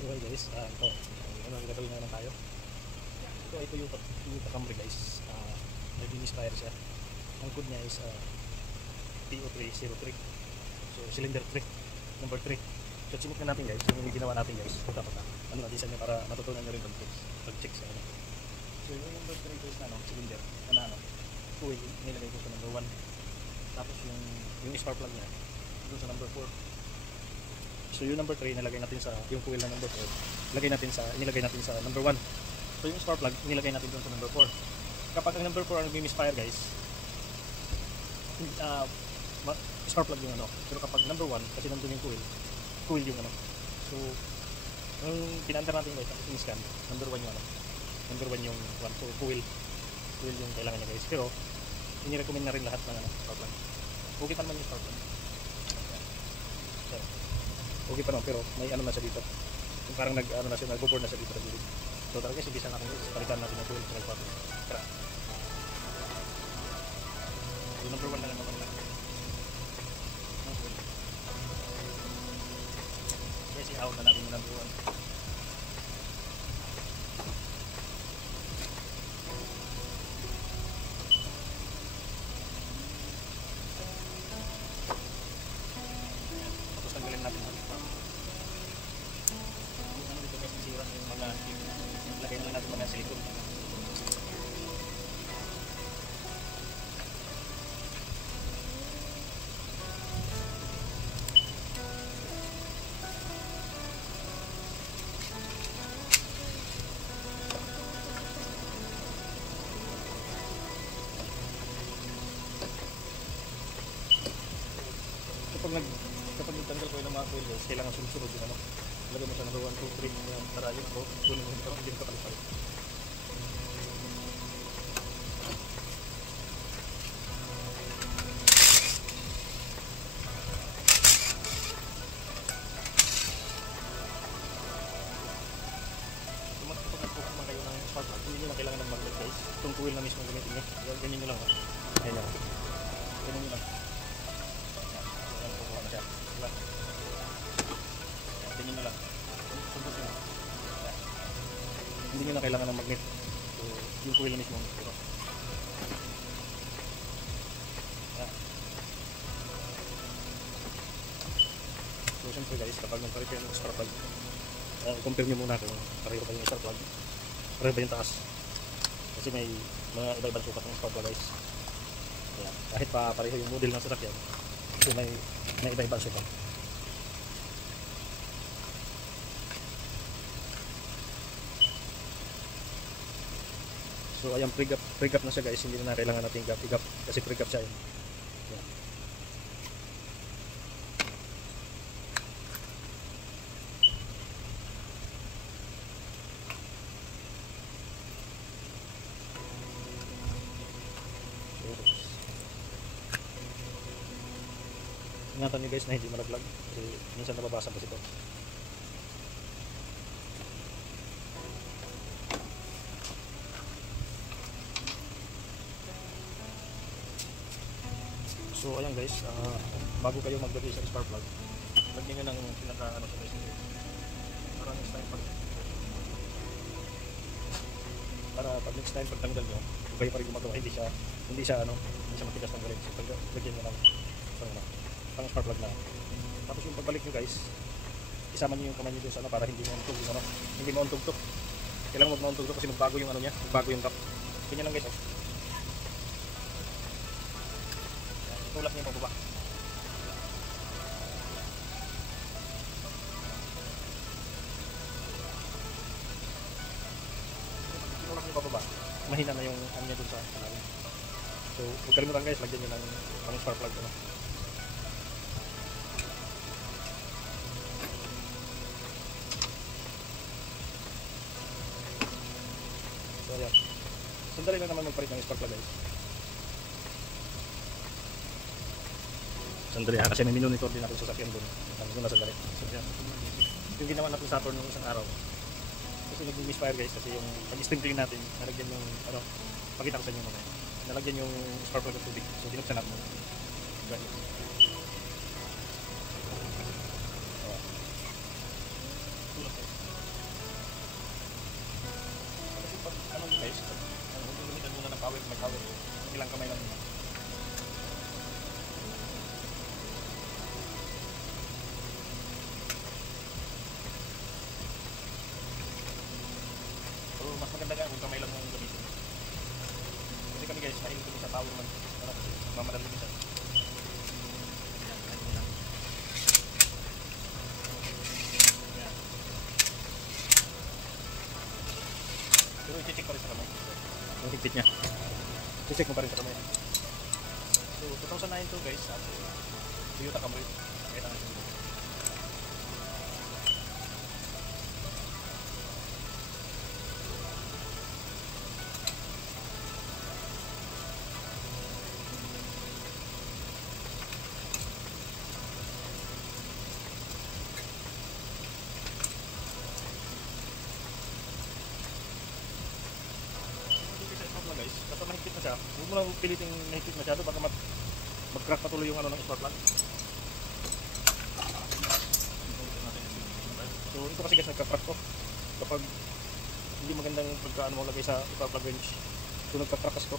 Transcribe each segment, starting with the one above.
So hi guys, ito, nagkakal na lang tayo. Ito yung Camry guys. May misfire siya. Ang code niya is PO303. So cylinder 3, number 3. So chinik na natin guys, yung ginawa natin guys. Punta-punta. Ano natin sa inyo para matutunan nyo rin pag-check sa ano. So yung number 3 guys na cylinder, ano, coil, nilagay ko sa number 1. Tapos yung spark plug niya, doon sa number 4. So yung number 3 nilagay natin sa yung coil na number 4. Nilagay natin sa number 1. So yung spark plug nilagay natin doon sa number 4. Kapag ang number 4 ang nagmi-misfire guys, spark plug yung ano. Pero kapag number 1 kasi nandun yung coil yung ano. So yung pinaandar natin guys, tapos in-scan, number 1 yung ano. Number 1 yung 1. So coil yung kailangan niya guys. Pero ini-recommend na rin lahat ng ano, spark plug. Okay pa naman yung spark plug. Okay pa naman, pero may ano na siya dito. Yung parang nag-bore na siya dito sa gilid. So talaga sige sana natin palitan natin yung coil sa nagpapo. Tara. Yung number 1 na lang naman lang. Kasi out na natin yung number 1. Tapos tanggalin natin ang dito guys, sira yung mga lagay na natin mga silicone. Kapag nagtanggal ko yung mga coil guys, kailangan sunod-sunod yung ano. Lagay mo sa number 1, 2, 3 yung tarayan ko, kunin mo hindi ka palipalit. Kapag nagpupunta kayo ng spark plug, hindi nyo na kailangan ng magnet guys. Itong coil na mismo gamitin nyo, ganyan nyo lang. Ayun na. Ganyan nyo lang. Ayan, kukuha na siya. Diba? Ganyan nyo lang. Sundusin mo. Hindi nyo na kailangan ng magnet. So, yung coil na mismo. Pero, so, siyempre guys, kapag nagpa-repair ng spark plug, compare nyo muna kung pareho ba yung spark plug. Pareho ba yung taas. Kasi may mga iba-ibang sukat ng spark plug guys. Ayan. Kahit pa pareho yung model ng sasakyan, so may iba-ibang sukat. So ayan, pre-gap na siya guys, hindi na kailangan natin i-gap kasi pre-gap siya yun. Ayan. Ingatan nyo guys na hindi malaglag kasi minsan nababasa kasi ito. So ayan guys, bago kayo maglagay sa spark plug, lagyan nyo ng pinaka ano sa guys, para next time pagtanggal nyo, kayo pa rin gumagawa, hindi siya matigas tanggalin. So lagyan nyo ng pang spark plug na. Tapos yung pagbalik nyo guys, isama nyo yung kamay nyo dun sa ano para hindi mauntog yung ano, hindi mauntog-tok. Kailangan huwag mauntog-tok kasi magbago yung ano niya, magbago yung cap. Ganyan lang guys, oh. Tulak niyo pababa. Tulak niyo pababa. Mahina na yung ano niya dun sa ilalim. So, huwag kalimutan guys, lagyan niyo ng pang spark plug ano. So, ayan. Sandali lang naman magpalit ng spark plug guys. Sandali kasi may monitor din ako sa sasakyan doon. Doon na sandali. Yung ginawa natin sa Saturn nung isang araw. Kasi nag-misfire guys kasi yung pag-sprinkling natin, nalagyan yung ano, pakita ko sa inyo mamaya. Nalagyan yung spark plug ng tubig. So binuksan natin. ilang kamay lang. Pero mas maganda nga kung kamay lang mong gamitin. Kasi kami guys, mahilig kami sa power man. Para kasi mamadali kami siya. Pero i-check pa rin sa kamay. Yung higpit niya. I-check mo pa rin sa kamay. So, 2009 to guys. Toyota Camry. Kaya na. Guys, basta mahigpit na siya. Huwag mo lang piliting mahigpit masyado baka mag-crack patuloy yung ano ng spark plug. So ito kasi guys nagka-crack ko kapag hindi magandang pagkaan mo lagay sa spark plug wrench. So nagka-crack ko.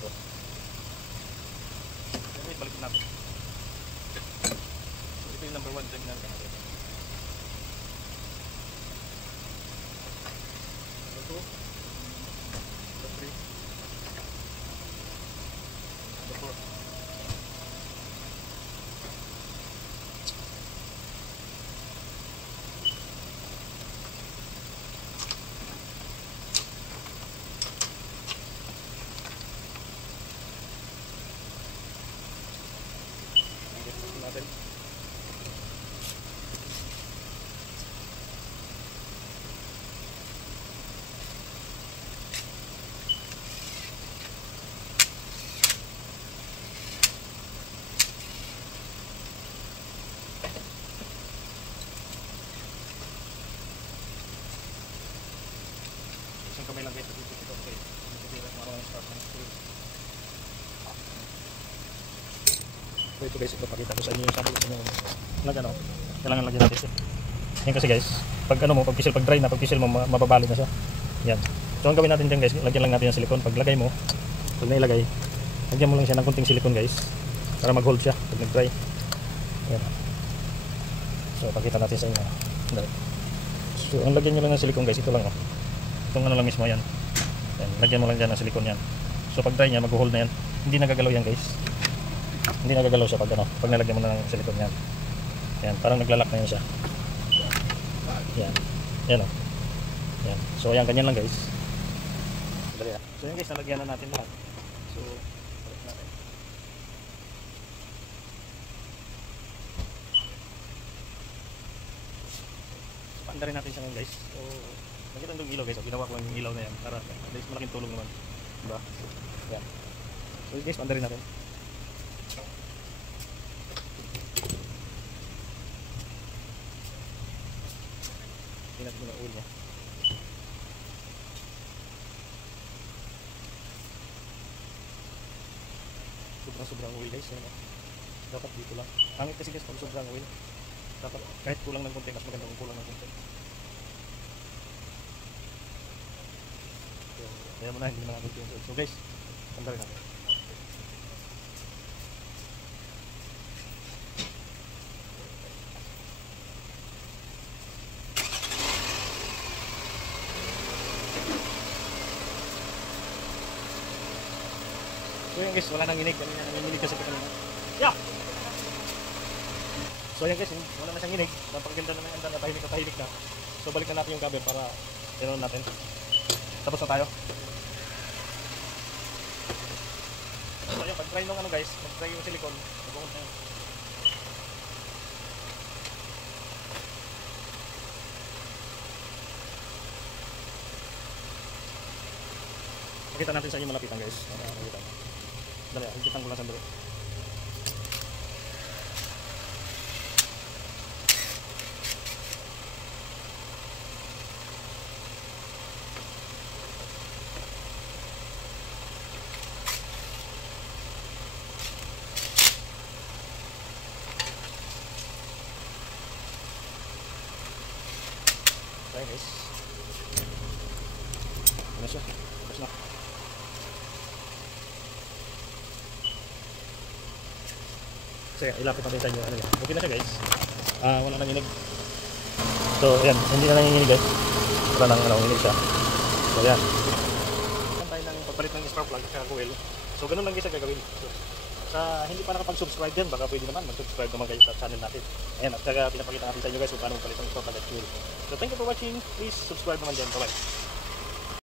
So okay, balikin natin. So ito yung number 1 dyan natin. So 2 3 4. Natin. Isang kamay lang guys, ito okay. Marunong start ng screw. So ito guys, ipapakita ko sa inyo yung sample sa inyo. Ano, kailangan lagyan natin ito. Yan kasi guys, pag ano mo, pag dry na, pag pisil mo, mababalot na siya. Yan. So ang gawin natin dyan guys, lagyan lang natin yung silikon. Pag lagay mo, pag nailagay, lagyan mo lang siya ng kunting silikon guys, para mag-hold siya pag nag-dry. Yan. So pakita natin sa inyo. So ang lagyan nyo lang ng silikon guys, ito lang oh. Itong ano lang mismo yan. Yan. Lagyan mo lang dyan ng silikon yan. So pag dry niya, mag-hold na yan. Hindi nagagalaw yan guys. Hindi nagagalaw siya pag ano, pag nalagyan mo na ng silikon yan. Yan, parang naglalak na yan siya. Yan. Yan oh. Yan. So ayan, ganyan lang guys. Dali na. So yan guys, nalagyan na natin lahat. So, balik natin. So, paandarin natin siya ngayon guys. So, nakita nyo yung ilaw guys. So, ginawa ko lang yung ilaw na yan. Para guys, malaking tulong naman. Diba? Yan. So guys, paandarin natin. Tingnan mo na oil niya. Sobrang oil guys. Yan, dapat dito lang. Hangit kasi guys pag sobrang oil. Dapat kahit kulang ng konti, mas maganda kung kulang ng konti. So, kaya mo na, hindi naman natin yung oil. So guys, tanda rin natin. So yun guys, wala nang inig. Kanina nanginginig kasi kanina. Yeah! So yan guys, wala na siyang inig. Napakaganda na ng andan na tahimik na. So balik na natin yung cover para tinoon natin. Tapos na tayo. So yun, pag-try nung ano guys, pag-try yung silicone, mag-hold na yun. Pakita natin sa inyo malapitan guys. Dali, higpitan ko lang sandali. Okay guys. Ano siya? Tapos na. Sige, ilapit natin sa inyo ano yan. Okay na siya guys. Wala nanginig. So ayan, hindi na nanginginig guys. Wala nang nanginig siya. So ayan. Tayo ng pagpalit ng spark plug at coil. So ganun lang guys ang gagawin. So, sa hindi pa nakapag-subscribe dyan, baka pwede naman mag-subscribe naman kayo sa channel natin. Ayan, at saka pinapakita natin sa inyo guys kung paano magpalit ng spark plug at coil. So thank you for watching. Please subscribe naman dyan. Bye-bye.